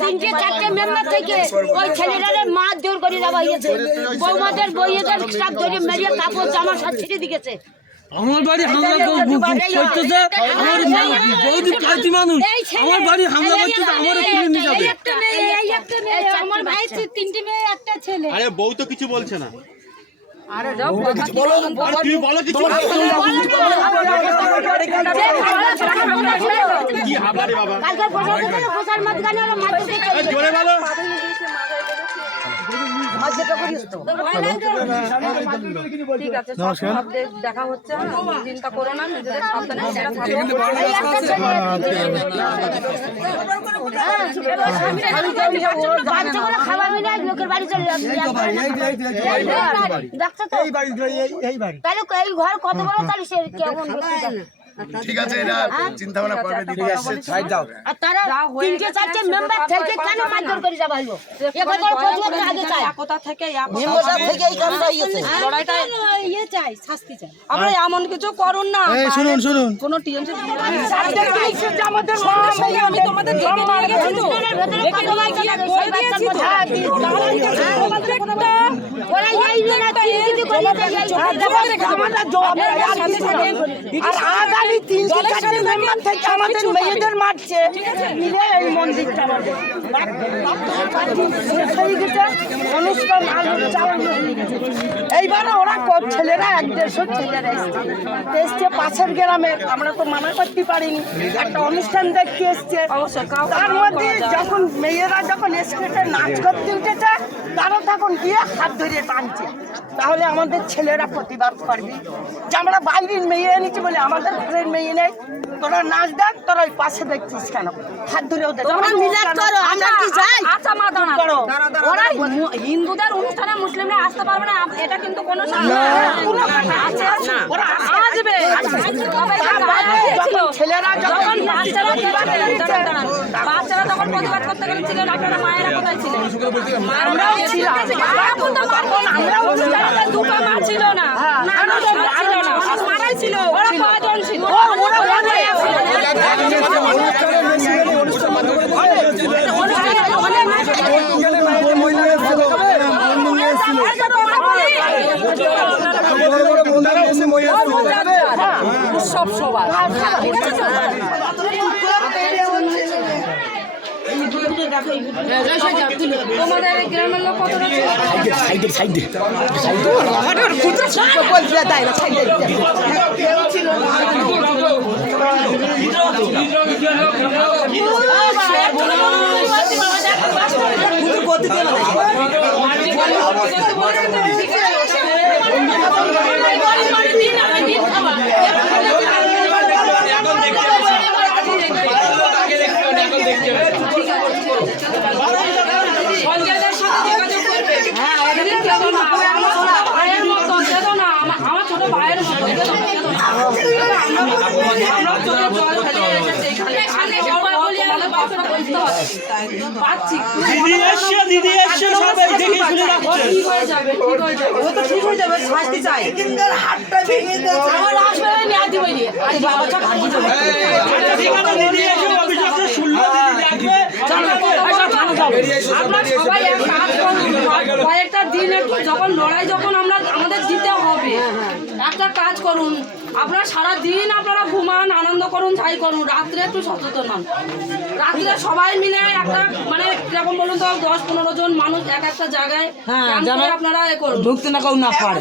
তিনটে চারটে মেম্বার থেকে ওই ছেলেটারে মাছ জোর করে দেওয়া হয়েছে বৌমাদের বইয়েদের সব ধরে মেরিয়ে কাপড় জামা সব ছিঁড়ে দিয়েছে আমার বাড়ি হামলা করতেছে আমার বৌদি কালতি মানুষ আমার বাড়ি হামলা করতেছে আমার তুলে নিয়ে যাবে একটা মেয়ে একটা মেয়ে আমার ভাই তিনটে মেয়ে একটা ছেলে আরে বউ তো কিছু বলছে না আরে যাও কথা কি তুমি বলো কিছু কি হাবারে বাবা কালকে বসার মাঝখানে ওরা মাছ দিতে এ, জোরে বলো। ঠিক আছে সব দেখা হচ্ছে হ্যাঁ? চিন্তা করো না নিজেদের সাবধানে এই একটা ছেলে বাচ্চাগুলো খাওয়াবি না লোকের বাড়ি চলে যাবে দেখছ তো তাহলে এই ঘর কত বড় তাহলে সে কেমন জানে ঠিক আছে এটা চিন্তা ভাবনা করবে দিদি আসছে সাইড দাও আর তারা তিনটে চারটে মেম্বার থেকে কেন মারধর করে যাওয়া হলো এ কথা প্রতিবাদ আগে চাই একতা থেকে একতা থেকে এই কাজটা হয়েছে লড়াইটা ইয়ে চাই শাস্তি চাই আমরা এমন কিছু করুন না শুনুন শুনুন কোনো টিএমসি আমি তোমাদের ডেকে নিয়ে গেছি তো ডেকে নিয়ে গিয়ে বলে দিয়েছি ওরা এই না তিন কিছু করে আর আগামী তিন চারটে মেম্বার থেকে আমাদের মেয়েদের মারছে। মিলে এই মন্দিরটা আমাদের অনুষ্ঠান আলু হয়ে এইবারে ওরা ছেলেরা এক দেড়শো ছেলেরা এসছে। এসছে পাশের গ্রামে। আমরা তো মানা করতে পারিনি। একটা অনুষ্ঠান দেখতে এসছে। তার মধ্যে। যখন মেয়েরা যখন স্টেটে নাচ করতে উঠেছে তারা তখন গিয়ে হাত ধরিয়ে টানছে। তাহলে আমাদের ছেলেরা প্রতিবাদ করবি। যে আমরা বাইরের মেয়ে এনেছি বলে আমাদের ঘরের মেয়ে নেই। তোরা নাচ দেখ তোরা ওই পাশে দেখছিস কেন? হাত ধরেও ওদের তোমরা মিলাদ করো, আমরা কি যাই? আচ্ছা হিন্দুদের অনুষ্ঠানে মুসলিমরা আসতে পারবে না এটা কিন্তু কোনো আসবে ছেলেরা যখন বাচ্চারা। বাচ্চারা তখন প্রতিবাদ করতে গেছিলেন আপনারা মায়েরা কোথায় ছিলেন আমরাও ছিলাম আমরাও দুটো মা ছিল না ছিল না মারাই ছিল ওরা কজন ছিল সবার। তোমাদের গ্রামের লোক কতটা ছিল? পঞ্চায়েতের সাথে যোগাযোগ করবে। দিদি, দেবো না, আমার ছোট ভাইয়ের মতো, দেবো না, আমার- আমার ছোট ভাইয়ের মতো, দেবো না, দেবো না। আমরা- আমরা চোখে জল ফেলে এসেছি এখানে। আগে সবাই বলি, আমাদের বাচ্চারা বুঝতে হবে। পাচ্ছি। দিদি এসছে দিদি এসছে সব দেখে শুনে ও ঠিক হয়ে যাবে, ঠিক হয়ে যাবে। ও তো ঠিক হয়ে যাবে, শাস্তি চাই। আমার আসবে, ন্যায় দিবে নি। আরে বাবা, চল, হাঁটি চলে। ঠিক আছে দিদি এসে অভিযোগটা শুনলো দিদি দেখবে আমরা সবাই এক কাজ করুন কয়েকটা দিন একটু যখন লড়াই যখন আমরা আমাদের দিতে হবে একটা কাজ করুন। আপনারা সারা দিন আপনারা ঘুমান আনন্দ করুন যাই করুন। রাত্রে একটু সচেতন হন। রাত্রে সবাই মিলে একটা মানে কীরকম বলুন তো দশ পনেরো জন মানুষ এক একটা জায়গায় আপনারা এ করুন। ঢুকতে না কেউ না পারে।